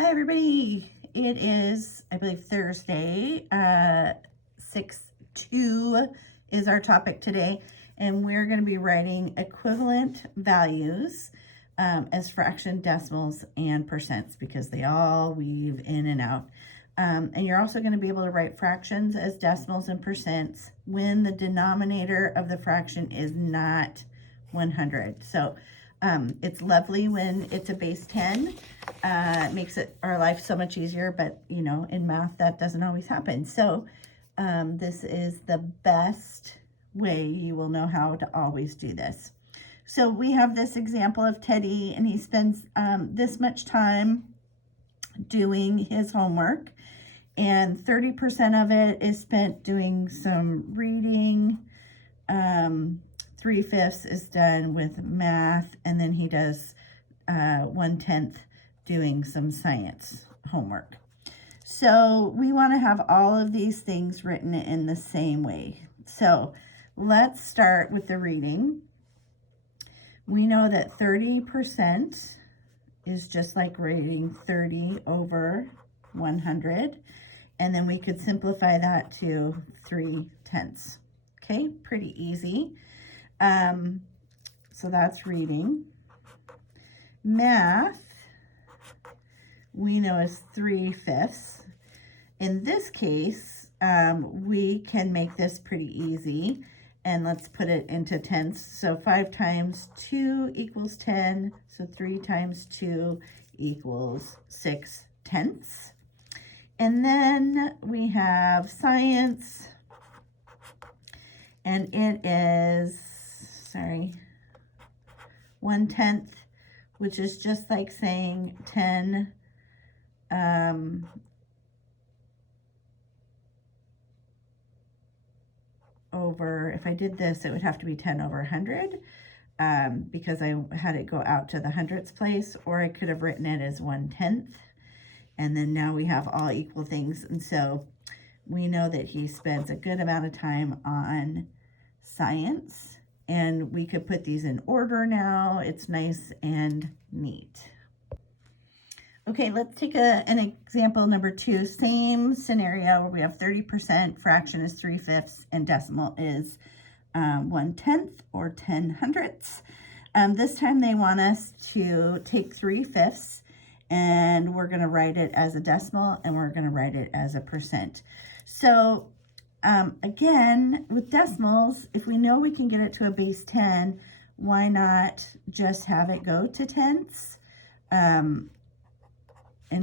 Hi, everybody. It is, I believe, Thursday. 6/2 is our topic today, and we're going to be writing equivalent values as fraction, decimals, and percents because they all weave in and out. And you're also going to be able to write fractions as decimals and percents when the denominator of the fraction is not 100. So it's lovely when it's a base 10. It makes our life so much easier, but in math that doesn't always happen. So this is the best way you will know how to always do this. So we have this example of Teddy, and he spends this much time doing his homework, and 30% of it is spent doing some reading. 3/5 is done with math, and then he does 1/10 doing some science homework. So we want to have all of these things written in the same way. So let's start with the reading. We know that 30% is just like writing 30 over 100. And then we could simplify that to 3/10. Okay, pretty easy. So that's reading. Math, we know is 3/5. In this case, we can make this pretty easy, and let's put it into tenths. So 5 times 2 equals 10, so 3 times 2 equals 6/10. And then we have science, and it is, 1/10, which is just like saying 10 over, if I did this, it would have to be 10 over 100 because I had it go out to the hundredths place, or I could have written it as 1/10. And then now we have all equal things. And so we know that he spends a good amount of time on science. And we could put these in order now. It's nice and neat. Okay, let's take an example number 2. Same scenario where we have 30%, fraction is 3/5, and decimal is 1/10 or 10/100. This time they want us to take 3/5, and we're going to write it as a decimal, and we're going to write it as a percent. So again, with decimals, if we know we can get it to a base 10, why not just have it go to tenths? And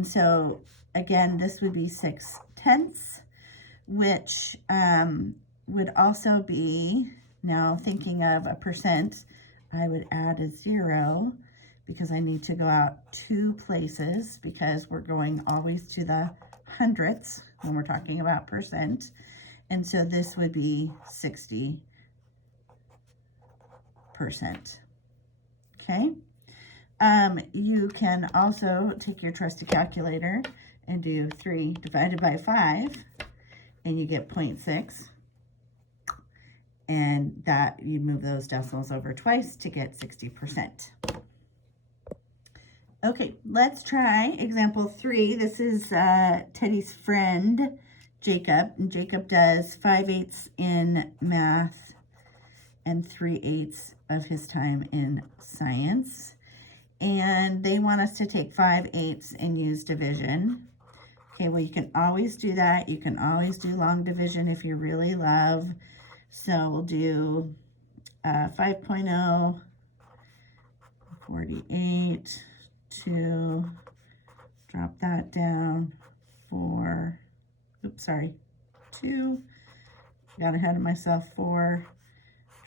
so again, this would be 6/10, which would also be, now thinking of a percent, I would add a 0 because I need to go out 2 places because we're going always to the hundredths when we're talking about percent. And so this would be 60%. Okay. You can also take your trusty calculator and do 3 divided by 5, and you get 0.6. And that, you move those decimals over twice to get 60%. Okay, let's try example 3. This is Teddy's friend, Jacob, and Jacob does 5/8 in math and 3/8 of his time in science. And they want us to take 5/8 and use division. Okay, well, you can always do that. You can always do long division if you really love. So we'll do 5.0, 48, 2, drop that down, 4, 2, got ahead of myself, 4,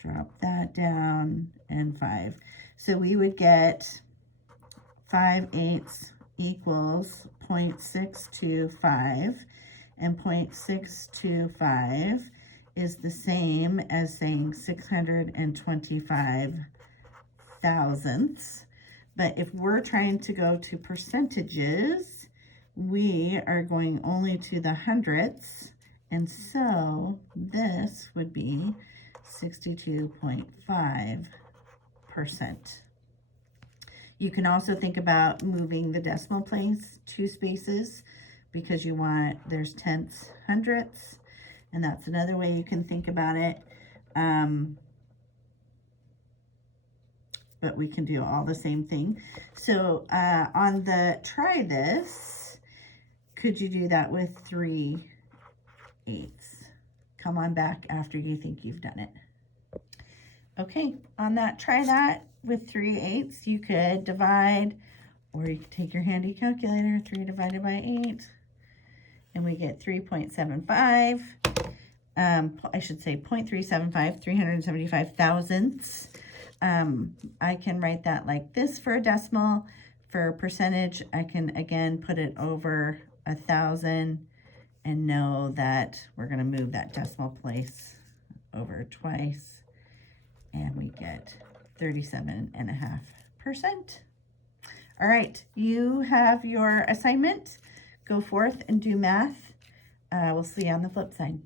drop that down, and 5. So we would get 5/8 equals 0.625, and 0.625 is the same as saying 625 thousandths. But if we're trying to go to percentages, we are going only to the hundredths, and so this would be 62.5%. You can also think about moving the decimal place 2 spaces because you want, there's tenths, hundredths, and that's another way you can think about it. But we can do all the same thing. So on the try this, could you do that with 3/8? Come on back after you think you've done it. Okay, on that, try that with 3/8. You could divide, or you could take your handy calculator, 3 divided by 8, and we get 3.75. I should say 0.375, 375 thousandths. I can write that like this for a decimal. For percentage, I can again put it over 1,000 and know that we're going to move that decimal place over twice, and we get 37.5%. All right, you have your assignment. Go forth and do math. We'll see you on the flip side.